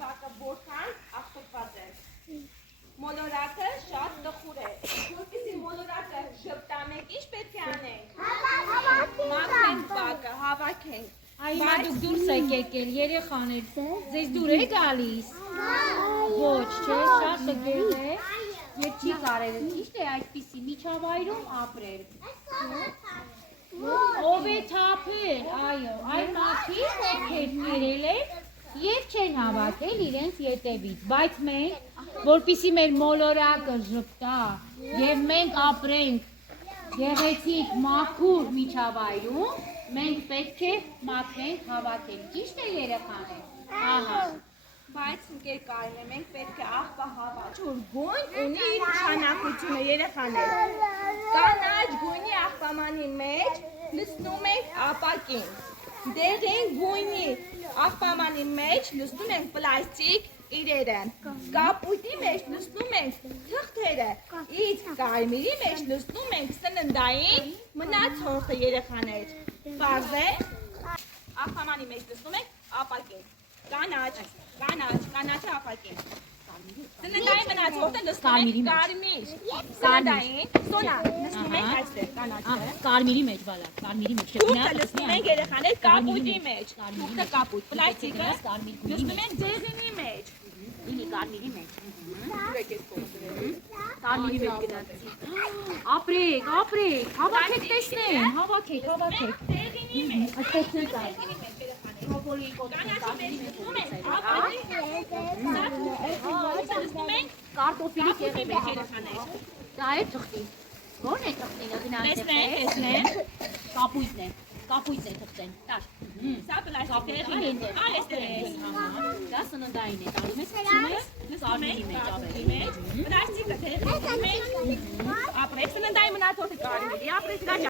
բակը որքան աղտոտված է։ Մոլորակը շատ տխուր է։ Որպեսզի մոլորակը ժպտանենք, ինչ պետք է անենք։ Մաքրենք բակը, հավաքենք։ Հիմա դուք դուրս եք եկել, երեխաներ, ձեզ դուր է գալիս։ Ոչ, չէ, շատ տգեղ է եւ չի կարել, ճիշտ է այդպիսի միջավայրում ապրել։ Ով է թափել, այո, այն մարդիկ, ովքեր կերել են եւ չեն հավաքել իրենց ետևից, բայց մենք, որպեսզի մեր մոլորակը ժպտա եւ մենք ապրենք գեղեցիկ մաքուր միջավայրում, մենք պետք է մաքրենք, հավաքենք, ճիշտ է երեխաներ։ Ահա։ Բայց ընկեր Կարինե, մենք պետք է աղբահավաճ, որ գույն ունի իր նշանակությունը երեխաներ։ Կանաչ գույնի աղբամանի մեջ լցնում ենք ապակին։ Դեղին գույնի աղբամանի մեջ լցնում ենք պլաստիկ իրերը։ Կապույտի մեջ լցնում ենք թղթերը։ Իսկ կարմիրի մեջ լցնում ենք սննդային մնացորդը երեխաներ։ Պարզ է։ Աղբամանի մեջ լցնում ենք ապակին։ Կանաչը ապակին։ Սննդային մնացորդը լցնում ենք կարմիր։ Սննդային, սոնա, լցնում ենք այստեղ կանաչը։ Կարմիրի մեջ, բալա, կարմիրի մեջ։ Թուղթը լցնում ենք երեխաներ կապույտի մեջ։ Թուղթը կապույտ, պլաստիկը լցնում ենք դեղինի մեջ։ Ինի կարմիրի մեջ։ Դուրեք ես կողմը։ Կարմիրի մեջ գնացի։ Ապրեք, հավաքեք տեսնեն, հավաքեք։ Դեղինի մեջ։ Այդպես է դա։ Կանաչի մեջ լցնում ենք ապակին։ Լցնում ենք Կարտոֆիլի կապույտի մեջ երեխաներ։ Դա է թղթի։ Ո՞րն է թղթին, Տեսնենք։ Կապույտն է թղթեն, տար։ Սա պլաստիկ դեղին։ Այստեղ է։ Դա սննդային է, տալիս ես կարմիրի մեջ ավել։ Պլաստիկը դեղին մեջ։ Ապրեք սննդային մնացորդը կարմիրի, ապրեք